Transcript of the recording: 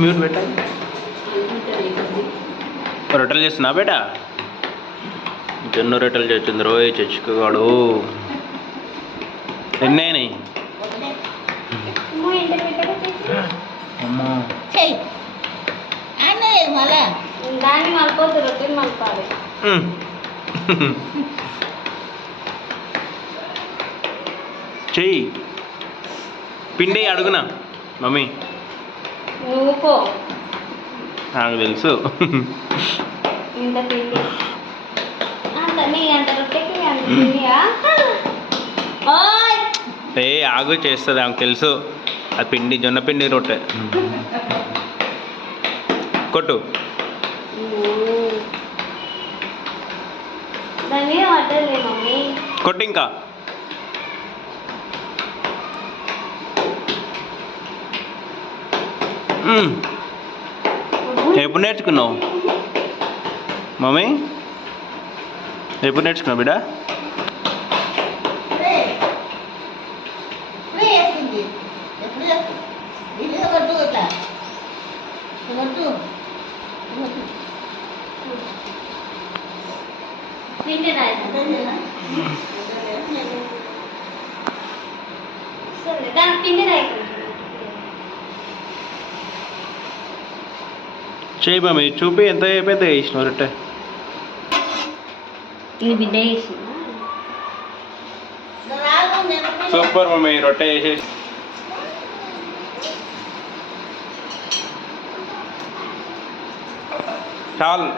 Mute పెట్టాలి. రొట్టెలు చేస్తున్నా బేటా? జొన్న రొట్టెలు చేస్తుంది రోజు చచ్చుకోగాడు. ఎన్నైనాయి అమ్మా? దాన్ని మలపోద్దు, రొట్టెలు మలపాలి. చెయ్యి పిండి అడుగునా మమ్మీ. నువ్వు పో. నాకు తెలుసు. ఇంత పిండి అంత నీ అంత రొట్టెకి అంత పిండియా? ఓయ్ ఏ ఆగు, చేస్తుంది ఆమెకు తెలుసు. అది పిండి, జొన్న పిండి రొట్టె. కొట్టు. దాని మీద పడ్డలే మమ్మీ. కొట్టు ఇంకా. ఎప్పుడు నేర్చుకున్నావు మమ్మీ? ఎప్పుడు నేర్చుకున్నావు బిడ్డ? పిండి సరే దాని పిండి రాయకుండా చేయి మమ్మీ, చూపి ఎంత పెద్ద వేసినావు రొట్టె. ఇది బిడ్డ వేసి సూపర్ మమ్మీ, రొట్టె వేసేసి. చాలు.